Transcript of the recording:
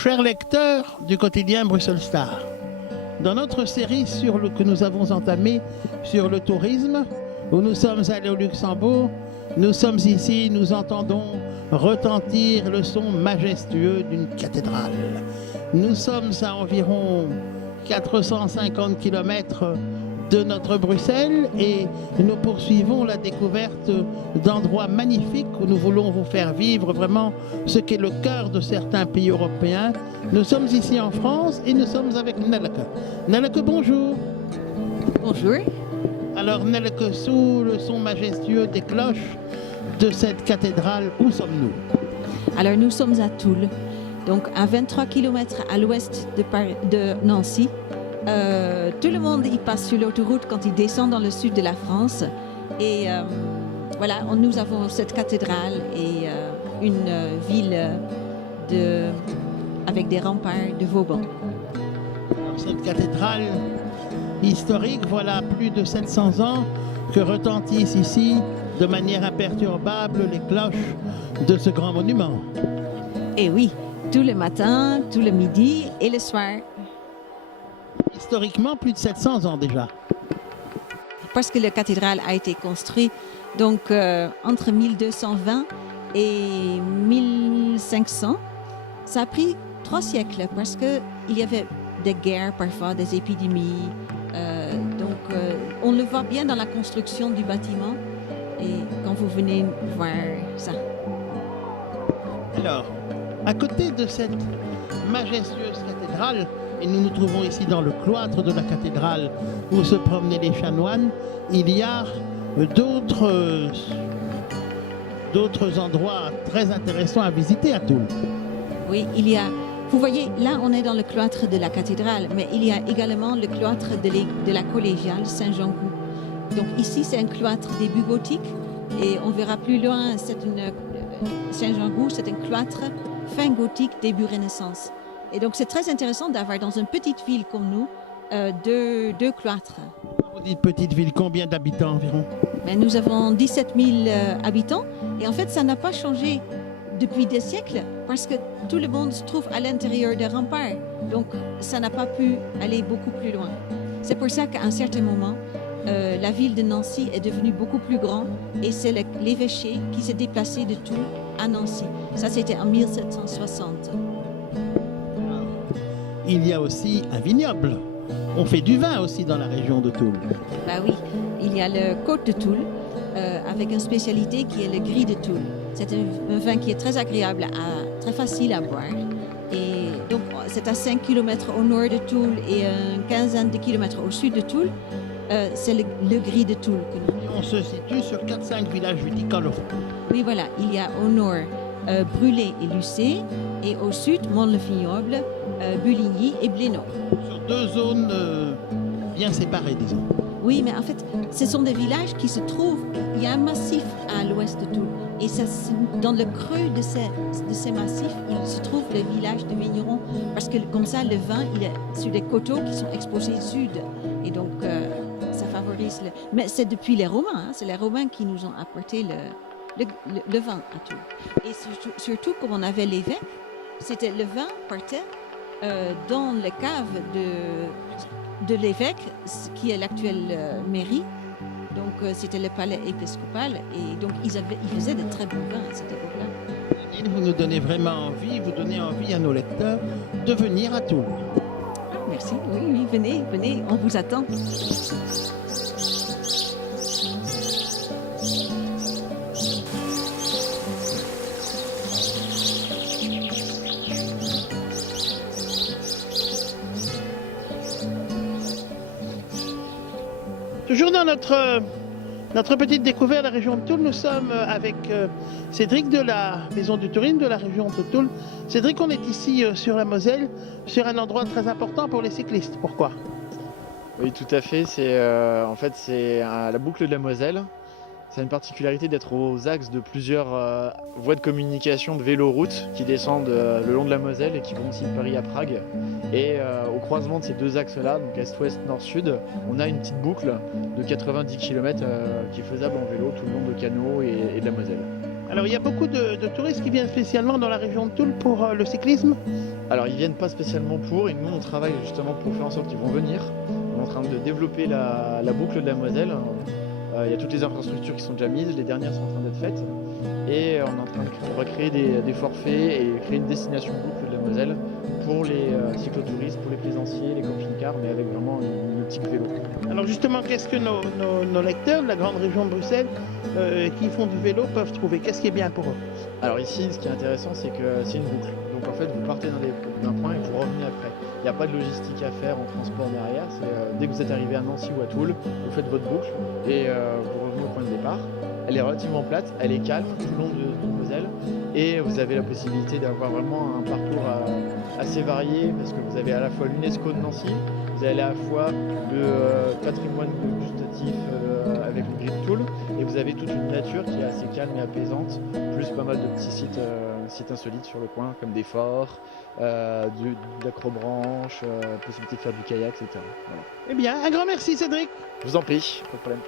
Chers lecteurs du quotidien Bruxelles Star, dans notre série que nous avons entamée sur le tourisme, où nous sommes allés au Luxembourg, nous sommes ici, nous entendons retentir le son majestueux d'une cathédrale. Nous sommes à environ 450 km de notre Bruxelles et nous poursuivons la découverte d'endroits magnifiques où nous voulons vous faire vivre vraiment ce qu'est le cœur de certains pays européens. Nous sommes ici en France et nous sommes avec Nelke. Nelke, bonjour. Bonjour. Alors Nelke, sous le son majestueux des cloches de cette cathédrale, où sommes-nous? Alors nous sommes à Toul, donc à 23 km à l'ouest de Nancy. Tout le monde y passe sur l'autoroute quand il descend dans le sud de la France. Et voilà, nous avons cette cathédrale et une ville avec des remparts de Vauban. Cette cathédrale historique, voilà plus de 700 ans que retentissent ici de manière imperturbable les cloches de ce grand monument. Et oui, tout le matin, tout le midi et le soir. Historiquement, plus de 700 ans déjà. Parce que la cathédrale a été construite donc, entre 1220 et 1500. Ça a pris 3 siècles parce qu'il y avait des guerres parfois, des épidémies. On le voit bien dans la construction du bâtiment et quand vous venez voir ça. Alors, à côté de cette majestueuse cathédrale, et nous nous trouvons ici dans le cloître de la cathédrale où se promenaient les chanoines, il y a d'autres endroits très intéressants à visiter à Toul. Oui, il y a. Vous voyez, là, on est dans le cloître de la cathédrale, mais il y a également le cloître de la collégiale Saint-Jean-Gou. Donc ici, c'est un cloître début gothique et on verra plus loin, Saint-Jean-Gou, c'est un cloître fin gothique début Renaissance. Et donc, c'est très intéressant d'avoir dans une petite ville comme nous deux cloîtres. Vous dites petite ville, combien d'habitants environ? Ben, nous avons 17 000 habitants et en fait, ça n'a pas changé depuis des siècles parce que tout le monde se trouve à l'intérieur des remparts. Donc, ça n'a pas pu aller beaucoup plus loin. C'est pour ça qu'à un certain moment, la ville de Nancy est devenue beaucoup plus grande et c'est l'évêché qui s'est déplacé de Toul à Nancy. Ça, c'était en 1760. Il y a aussi un vignoble. On fait du vin aussi dans la région de Toul. Bah oui, il y a le Côte de Toul avec une spécialité qui est le gris de Toul. C'est un vin qui est très agréable, très facile à boire. Et donc, c'est à 5 km au nord de Toul et une quinzaine de kilomètres au sud de Toul. C'est le gris de Toul. On se situe sur 4-5 villages viticoles. Oui, voilà. Il y a au nord Brûlé et Lucé et au sud Mont-le-Vignoble, Buligny et Blénaud. Sur 2 zones bien séparées, disons. Oui, mais en fait, ce sont des villages qui se trouvent. Il y a un massif à l'ouest de Toul. Et ça, dans le creux de ces massifs, il se trouve le village de vignerons. Parce que comme ça, le vin, il est sur des coteaux qui sont exposés au sud. Et donc, ça favorise le... Mais c'est depuis les Romains. Hein, c'est les Romains qui nous ont apporté le vin à Toul. Et surtout, comme on avait l'évêque, le vin partait dans les caves de l'évêque, qui est l'actuelle mairie. Donc, c'était le palais épiscopal. Et donc, ils faisaient de très bons vins à cette époque-là. Vous nous donnez vraiment envie, vous donnez envie à nos lecteurs de venir à Toul. Ah, merci. Oui, venez, on vous attend. Toujours dans notre petite découverte de la région de Toul, nous sommes avec Cédric de la Maison du Tourisme de la région de Toul. Cédric, on est ici sur la Moselle, sur un endroit très important pour les cyclistes. Pourquoi? Oui, tout à fait. C'est à la boucle de la Moselle. Ça a une particularité d'être aux axes de plusieurs voies de communication de véloroutes qui descendent le long de la Moselle et qui vont aussi de Paris à Prague. Et au croisement de ces deux axes-là, donc est-ouest, nord-sud, on a une petite boucle de 90 km qui est faisable en vélo tout le long de canaux et de la Moselle. Alors il y a beaucoup de touristes qui viennent spécialement dans la région de Toul pour le cyclisme. Alors ils viennent pas spécialement pour, et nous on travaille justement pour faire en sorte qu'ils vont venir. On est en train de développer la boucle de la Moselle. Il y a toutes les infrastructures qui sont déjà mises, les dernières sont en train d'être faites. Et on va créer des forfaits et créer une destination boucle de la Moselle pour les cyclotouristes, pour les plaisanciers, les camping-cars, mais avec vraiment une optique vélo. Alors justement, qu'est-ce que nos lecteurs de la grande région de Bruxelles qui font du vélo peuvent trouver? Qu'est-ce qui est bien pour eux? Alors ici, ce qui est intéressant, c'est que c'est une boucle. Donc en fait, vous partez d'un point et vous revenez après. Il n'y a pas de logistique à faire en transport derrière. Dès que vous êtes arrivé à Nancy ou à Toul, vous faites votre boucle et vous revenez au point de départ. Elle est relativement plate, elle est calme tout le long de Moselle et vous avez la possibilité d'avoir vraiment un parcours assez varié parce que vous avez à la fois l'UNESCO de Nancy, vous avez à la fois le patrimoine gustatif avec le Green Toul et vous avez toute une nature qui est assez calme et apaisante, plus pas mal de petits sites insolites sur le coin comme des forts, d'acrobranches, possibilité de faire du kayak, etc. Voilà. Eh bien, un grand merci Cédric. Je vous en prie, pas de problème.